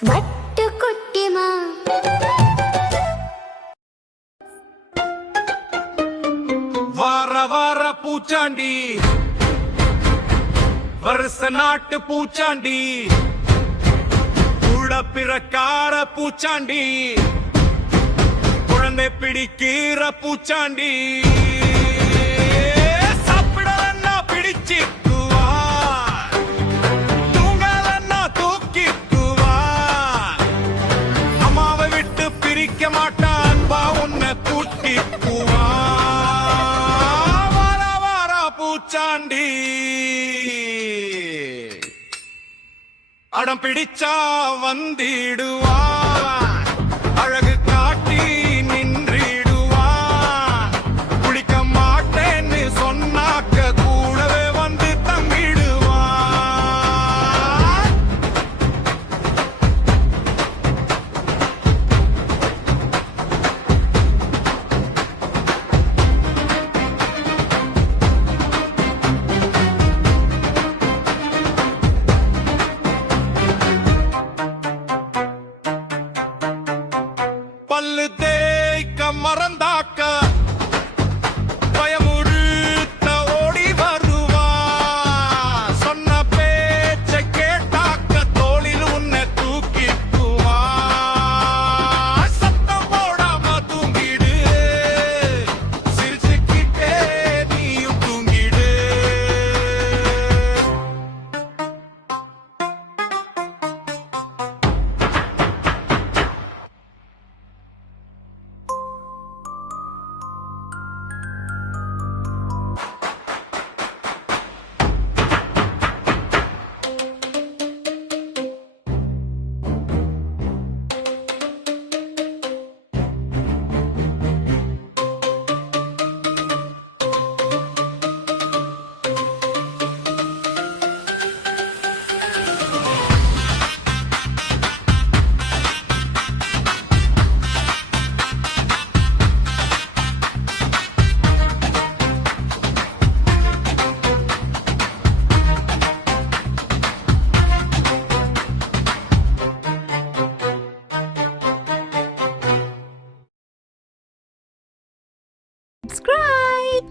வட்டு குட்டிமா வார வார பூச்சாண்டி வருஷ நாட்டு பூச்சாண்டி கூட பிறக்கார பூச்சாண்டி குழந்தை பிடிக்கிற பூச்சாண்டி சாப்பிடலன்னா பிடிச்சிக்குவா தூங்கலன்னா தூக்கிக்குவா அம்மாவை விட்டு பிரிக்க மாட்டான் அன்பா உன்னை கூட்டிக்குவா வார வார பூச்சாண்டி அடம் பிடிச்சா வந்திடுவா அழகு காட்டி நின்றிடுவா குளிக்க மாட்டேன்னு சொன்னாக்க கூடவே வந்து தங்கிடுவா பல்லு தேய்க்க மறந்தாக்க பயமுறுத்த ஓடி வருவா சொன்ன பேச்ச கேட்டாக்க தோளில் உன்னை தூக்கிக்குவா சத்தம் போடாம தூங்கிடு சிரிச்சுக்கிட்டே நீயும் தூங்கிடு subscribe